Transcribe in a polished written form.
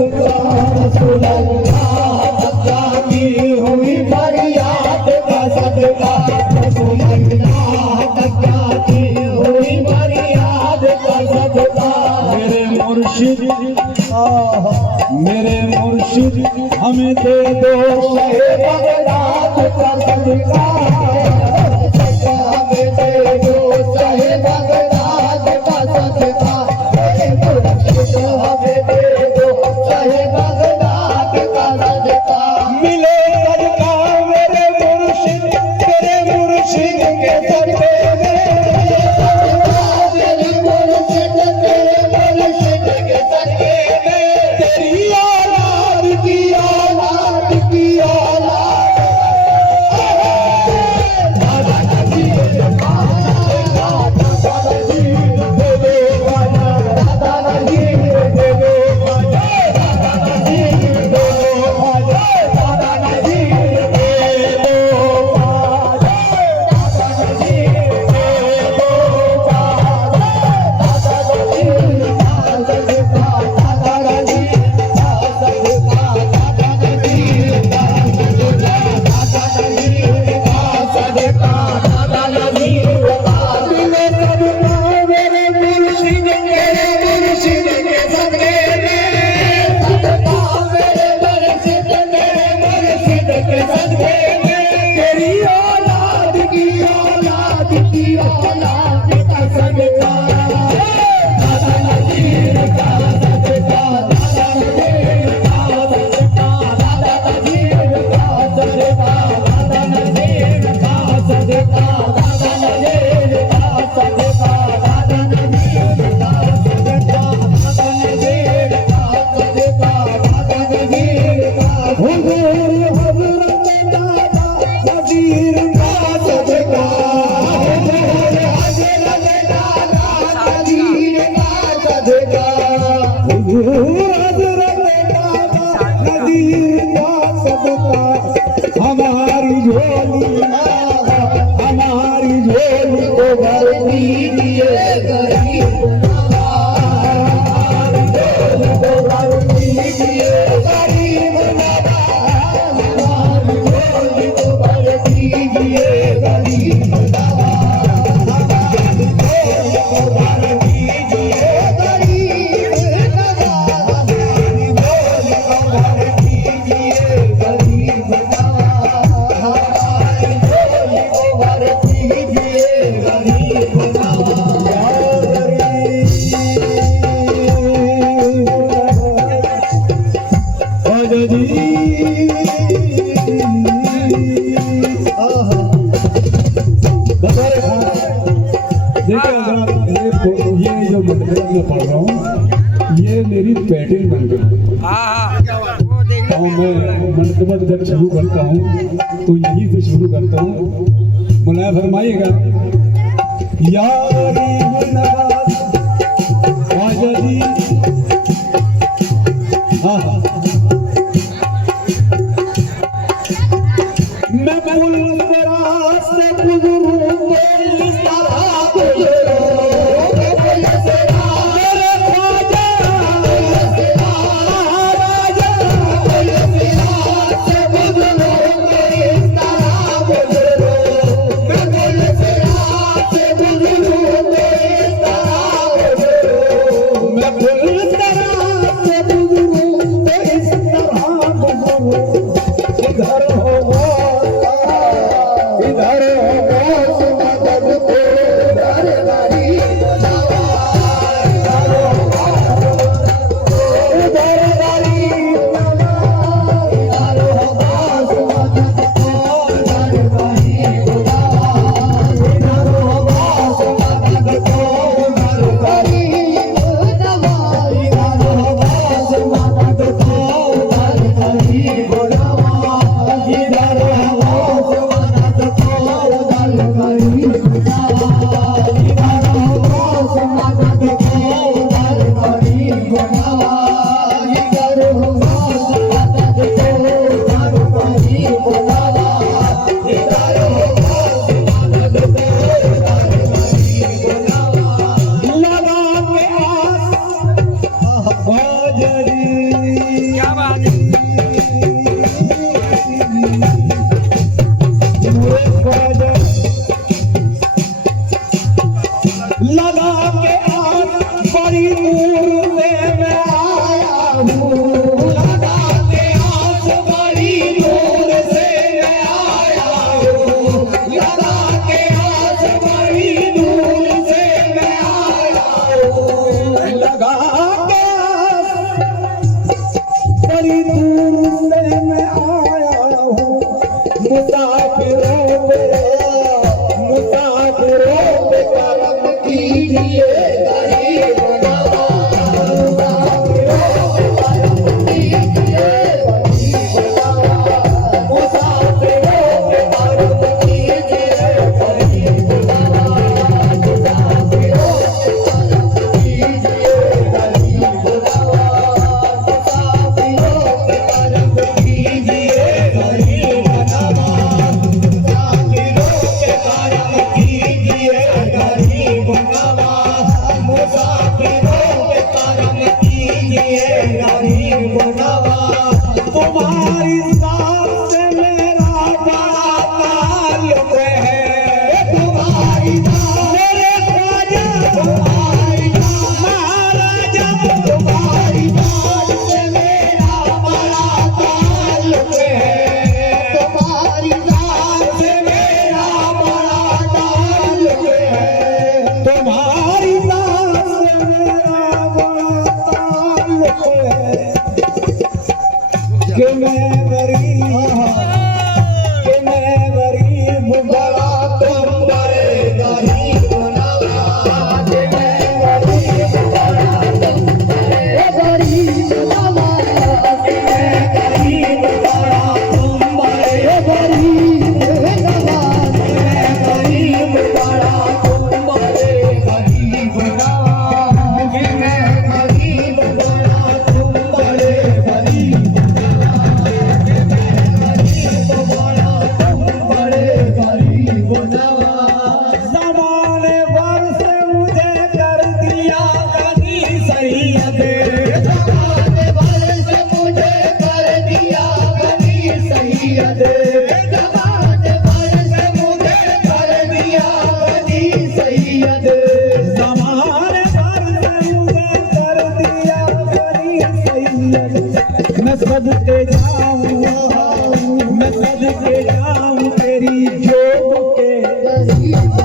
सदका रसूल अल्लाह सदका की हुई फरियाद का सदका रसूल अल्लाह सदका की हुई फरियाद का सदका। मेरे मुर्शिद हमें दे दो शहे बगदाद का सदका हमें दे दो शहे बगदाद का सदका मेरे मुर्शिद हमें दे दो शहे बगदाद का सदका। मिले सदका मेरे मुर्शिद के सदके हमारी झोली को भर दीजिए गरीब हमारी झोली को भर दीजिए गरीब हमारी झोली को भर दीजिए गरीब ये जो मंदिर में पढ़ रहा हूँ ये मेरी पेटिंग बन गई। और मैं मंतबत जब शुरू करता हूँ तो यहीं से शुरू करता हूँ। मुलाया फरमाइएगा यारी ख्वाजा जी। मैं पुल से गुजरूं मैं क्या बात है। लगा के आस बड़ी दूर से मैं आया हूँ, लगा के आस बड़ी दूर से मैं आया हूँ, लगा के आस बड़ी दूर से मैं आया हूँ, लगा के आस बड़ी दूर से मैं आया हूँ। मुसाफिरों पे करम कीजिए गरीब नवाज, मुसाफिरों पे करम कीजिए गरीब नवाज, मुसाफिरों पे करम कीजिए गरीब नवाज, मुसाफिरों पे करम कीजिए गरीब नवाज, मुसाफिरों पे करम कीजिए गरीब नवाज, मुसाफिरों पे करम कीजिए गरीब नवाज। तुम्हारी साथ से मेरा बड़ा ताल्लुक है, तुम्हारी मेरे ख्वाजा, तुम्हारी महाराजा, तुम्हारी साथ से मेरा बड़ा ताल्लुक है, तुम्हारी साथ से मेरा बड़ा ताल्लुक है, तुम्हारी साथ से मेरा बड़ा ताल्लुक है। कि मैं गरीब बड़ा तुम बड़े गरीब नवाज, मैं गरीब बड़ा तुम बड़े गरीब नवाज, मैं गरीब बड़ा तुम बड़े गरीब नवाज, मैं गरीब बड़ा तुम बड़े गरीब नवाज, मैं गरीब बड़ा तुम बड़े गरीब ज़माने भर से मुझे कर दिया गनी सैयदे, ज़माने भर से मुझे कर दिया गनी सैयदे, ज़माने भर से मुझे कर दिया गनी सैयदे, ज़माने भर से मुझे कर दिया गनी सैयदे। मैं सदके जाऊँ, मैं सदके जाऊँ तेरी जोग के, गरीब